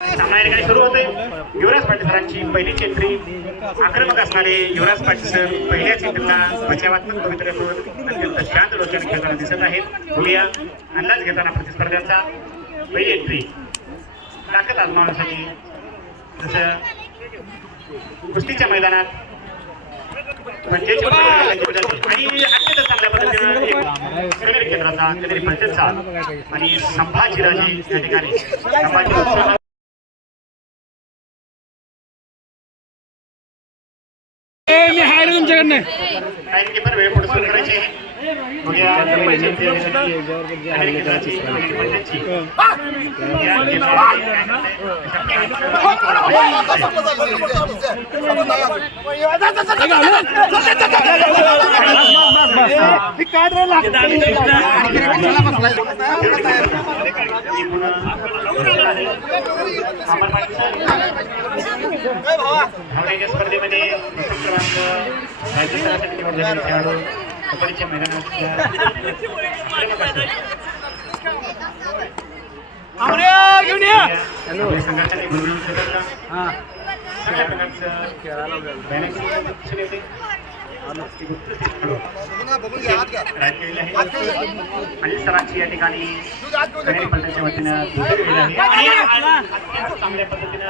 सामना या ठिकाणी सुरू होतोय. युवराज पाटील सरांची पहिलीच एंट्री. आक्रमक असणारे युवराज पाटील सर पहिल्याच एंट्रीला बचावात्मक पवित्र्य करून अत्यंत शांत डोक्याने खेळताना दिसत आहेत. बोलूया अंदाज घेताना प्रतिस्पर्ध्यांचा. पहिली एंट्री ताकद आजमावण्यासाठी जसं कुस्तीच्या मैदानात आणि अत्यंत चांगल्या पद्धतीने केंद्राचा कधी पंचायतचा आणि संभाजीराजे या ठिकाणी संभाजी काही पण वेळ पुढे सुरू करायचे आहे. स्पर्धेमध्ये राज्य स्तरासाठी निवड झालेले खेळाडू कबड्डीच्या मैदानात संघासाठी गुणवून सगळ्या प्रकारचं अनिल सरांची या ठिकाणी पंचायतच्या वतीनं चांगल्या पद्धतीनं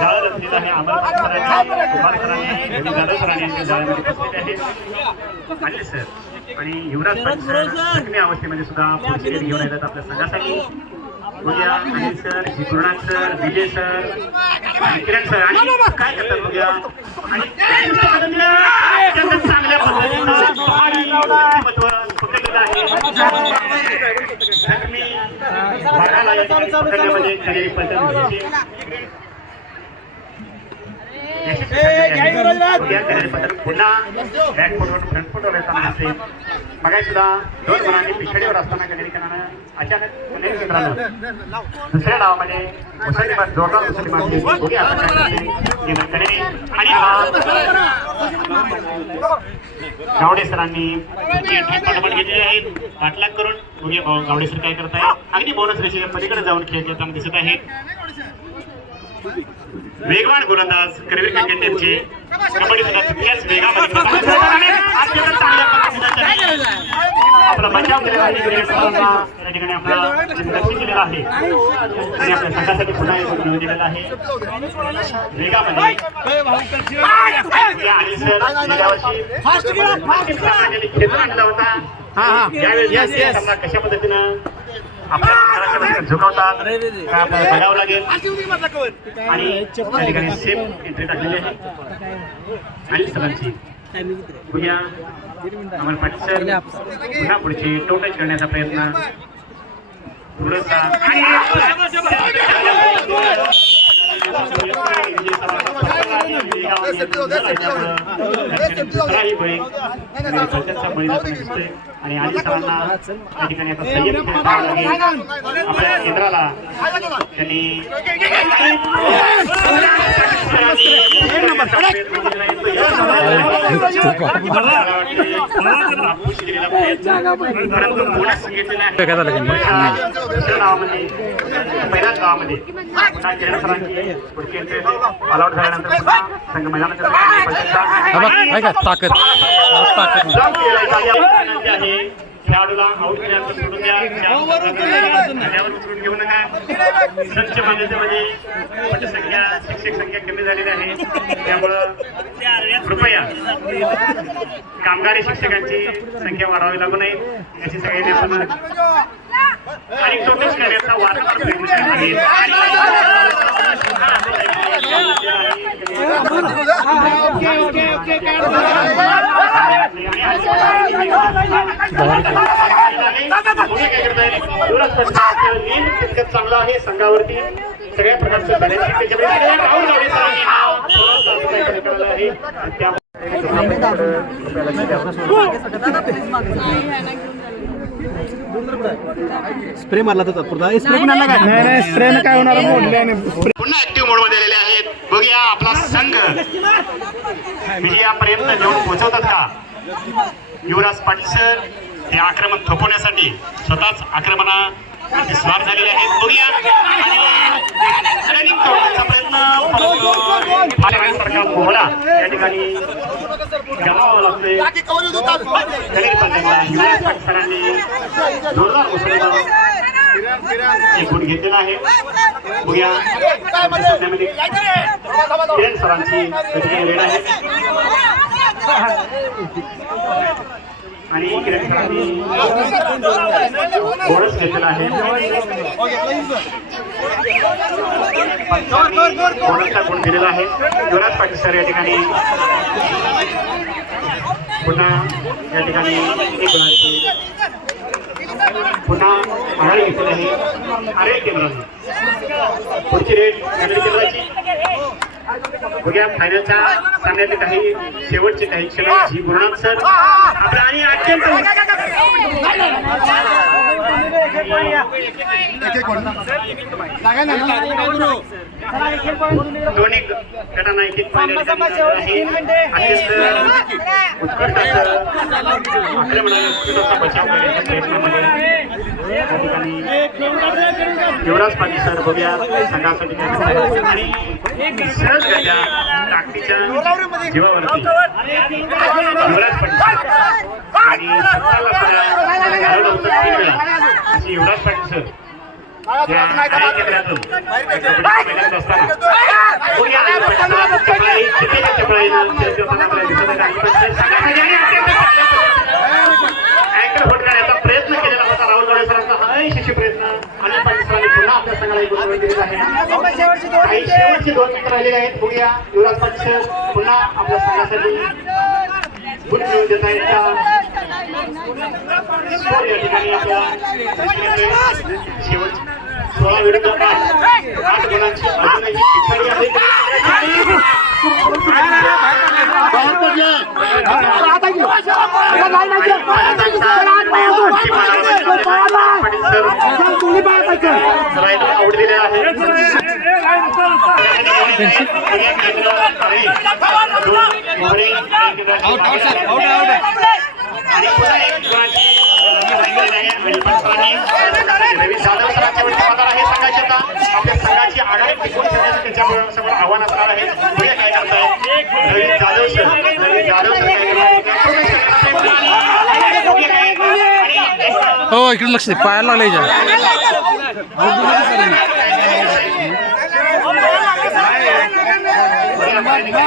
जाळं रचलेलं आहे. कुमार सरांनी जाधव सरांनी जाळ्यामध्ये बसलेले आहेत. अनिल सर आणि युवराज पाटील सर जखमी अवस्थेमध्ये सुद्धा पुढची घेऊन येतात आपल्या संघासाठी. बघूया अनिल सर, गुरुनाथ सर, विजय सर, किरण सर आणि काय करतात बघूया. आणि चांगल्या पद्धतीनं पकडलेलं आहे. जखमी भागाला पकडण्यामध्ये झालेली पद्धत पुन्हा बॅकफुटवर फ्रंटफुटवर येताना दिसते. मगाशी सुद्धा 2 गुणांनी पिछाडीवर असताना कनेरिकनानं अचानक केंद्रानं दुसऱ्या डावामध्ये मुसलमान जोरदार मुसलमानची उडी कनेरी आणि गावडे सरांनी घेतलेली आहे. 8 लाख करून बघूया गावडे सर काय करत आहे. अगदी बोनस रेषेच्या पलीकडे जाऊन खेळ खेळताना दिसत आहेत. वेगवान गोलंदाज करवीर क्रिकेटचे कबड्डी सुद्धा तितक्याच वेगामध्ये आपला बचाव केलेला आहे. या ठिकाणी आपला लक्ष केलेला आहे आणि आपल्या संघासाठी पुन्हा निवड दिलेला आहे. वेगामध्ये खेळून आणला होता. यावेळेस कशा पद्धतीनं आपल्या झुकवतात बघावं लागेल. आणि त्या ठिकाणी सेफ एंट्री टाकलेली आहे आणि सरांची. बघूया अमर पाटील सर पुन्हा पुढची टोटच करण्याचा प्रयत्न थोडासा आणि आधी सरांना या ठिकाणी आता संयम आपल्या केंद्राला त्यांनी पहिल्याच गावामध्ये किरण सरांची पुढची एंट्री ऑलआउट झाल्यानंतर संघ मैदानात खेळाडूला आउट केल्यानंतर सोडून द्या. सोडून घेऊ नका. संच बांधण्यामध्ये पटसंख्या शिक्षक संख्या कमी झालेली आहे. त्यामुळं कृपया कामगारी शिक्षकांची संख्या वाढवावी लागू नये याची सगळ्यांनी आपण आणि टोटल करण्याचा वारंवार प्रयत्न करत आहे. चांगला आहे. संघावरती सगळ्या प्रकारचं स्प्रे मारला तर तात्पुरता स्प्रे पण नाही स्प्रे काय होणार पुन्हा ऍक्टिव्ह मोड मध्ये आलेले आहेत. बघूया आपला संघ विजयापर्यंत नेऊन पोहोचवतात का. युवराज पाटील सर हे आक्रमण थोपवण्यासाठी स्वतःच आक्रमणा स्वार झालेले आहेत. बघूया आणि रनिंग तोडण्याचा प्रयत्न सारखा मोहरा या ठिकाणी गमावावा लागतोय. गणेश पंडितला युवराज पाटील सरांनी जोरदार उसळीनं एक गुण घेतलेला आहे. बघूया सामन्यामध्ये किरण सरांची प्रतिक्रिया वेळ आहे आणि किरण सरांनी बोनस घेतलेला आहे. बोनसचा गुण दिलेला आहे. युवराज पाटील सर या ठिकाणी पुन्हा या ठिकाणी एक गुणांची पुन्हा आघाडी घेतलेली आहे. आरे केंद्राने पुढची रेट नगरी केंद्राची. बघूया फायनलच्या सामन्यातले काही शेवटचे काही क्षण जी गुरुनाथ सर आपला आणि अत्यंत दोन्ही गटांना एक एक फायनल अत्यंत उत्कृष्ट असं आक्रमणाने उत्कृष्ट असा बचाव करण्याच्या प्रयत्नामध्ये या ठिकाणी युवराज पाटील सर बघूया संघासाठी आणि सहजगत्या ताकदीच्या जीवावरती युवराज पाटील आणि सत्ताला सुद्धा घालवलं होतं 3 वेळा अशी युवराज पाटील सर या केंद्रातून मैदानात असताना अँकर होट करण्याचा प्रयत्न केलेला होता राहुल गावडे सरांचा हा यशस्वी प्रयत्न आणि पाटील सरांनी पुन्हा आपल्या संघाला एक गुण दिलेला आहे. काही शेवटचे 2 मिनिटं राहिलेले आहेत. बघूया युवराज पाटील सर पुन्हा आपल्या संघासाठी गुण मिळवून देत आहेत. या ठिकाणी आपल्या शेवटचे 16 विरुद्ध 8 गुणांची अजूनही पिछाडी आहे. आवड दिले आहे रवी जाधव सरांच्या वेळी आहे संघाची आता आपल्या संघाची आघाडी टिकवून ठेवण्याचं त्यांच्यासमोर आव्हान असणार आहे. पुढे काय करताय रवी जाधव सर हो इकडे लक्ष दे पायाला लागले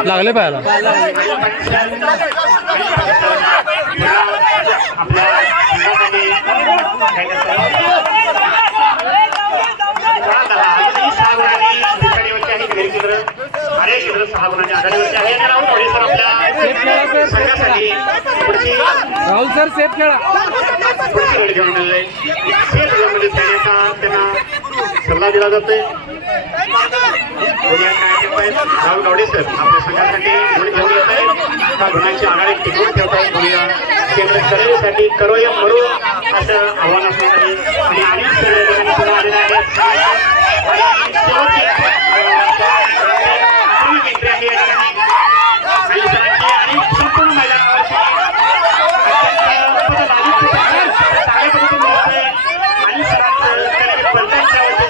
लागले पायाला अरे केंद्र 6 गुणांच्या आघाडीवरती आहे. राहुल गावडे सर आपल्या संघासाठी राहुल सर सेफ खेळा पुढची वेळ घेऊन आलेले मध्ये खेळण्याचा त्यांना सल्ला दिला जातोय. राहुल गावडे सर आपल्या संघासाठी गुण घेऊन येत आहेत. त्या गुणांची आघाडी टिकवून ठेवत आहेत. बघूया केंद्र करेसाठी करो या मरो असं आव्हान असणार आहे आणि अनेक पुन्हा आलेले आहेत. संपूर्ण मैदानावरती आणि सरांचं पंचायतच्या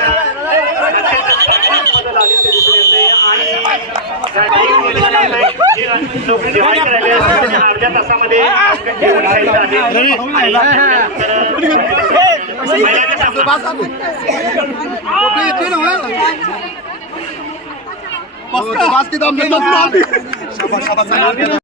वतीनं बदल आले ते दिसून येते आणि अर्ध्या तासामध्ये घेऊन खायचं आहे. बास्केट